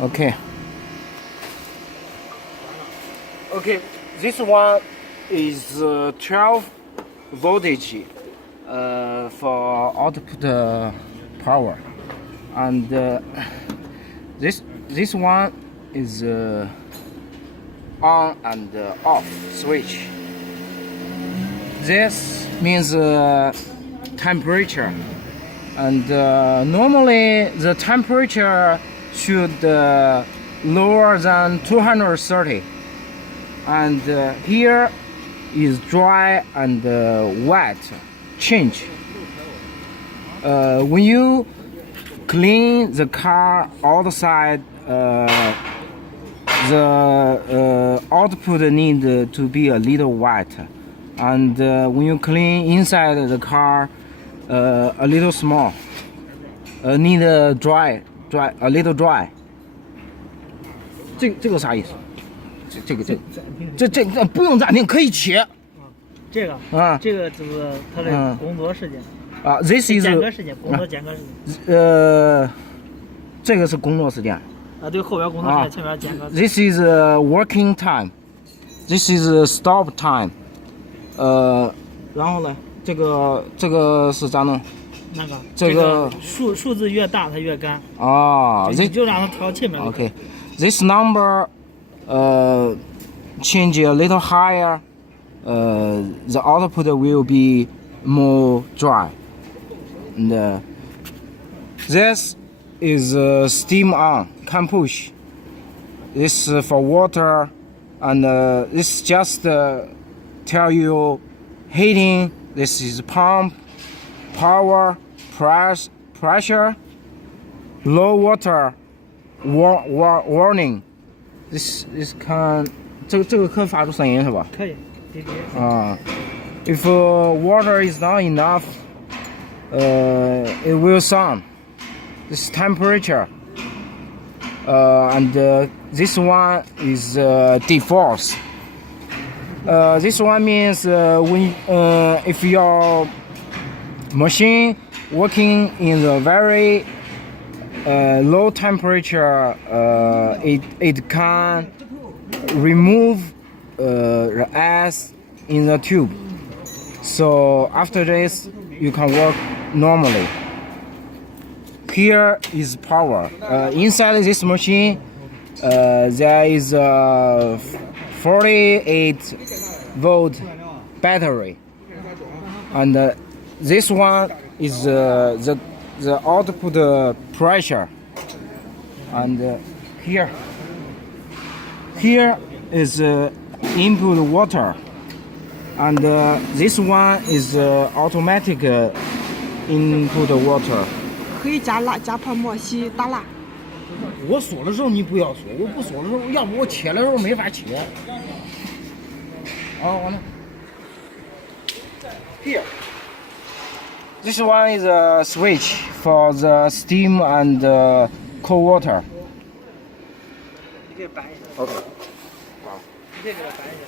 Okay. Okay, this one is 12 voltage for output power, and this one is on and off switch. This means temperature, and normally the temperature should lower than 230, and here is dry and wet change. When you clean the car outside, the output need to be a little wet, and when you clean inside the car, a little small, need dry a little dry. 这个啥意思？这不用暂停，可以切。这个啊，这个就是它的工作时间啊。This is 间隔时间，工作间隔时间。这个是工作时间。啊，对，后边工作时间，前面间隔。This is working time. This is stop time. 然后呢，这个是咋弄？那个这个数字越大，它越干。啊，你就让它调前面。Okay. This number change a little higher. The output will be more dry. And this is steam on, can push. This is for water, and this just tell you heating. This is pump, power, pressure, low water, warning. This can 这个可以发出声音是吧？可以。If water is not enough, it will sound. This temperature, and this one is default. This one means when if your machine working in the very low temperature, it can remove the ice in the tube. So after this, you can work normally. Here is power. Inside this machine, there is a 48-volt battery, and this one is the output pressure. And here is input water, and this one is automatic input water. 可以加辣、加泡沫、吸大辣。我锁的时候你不要锁，我不锁的时候，要不我切的时候没法切。完了。Here, this one is a switch for the steam and cold water. 你可以掰一下。OK。你可以给它掰一下。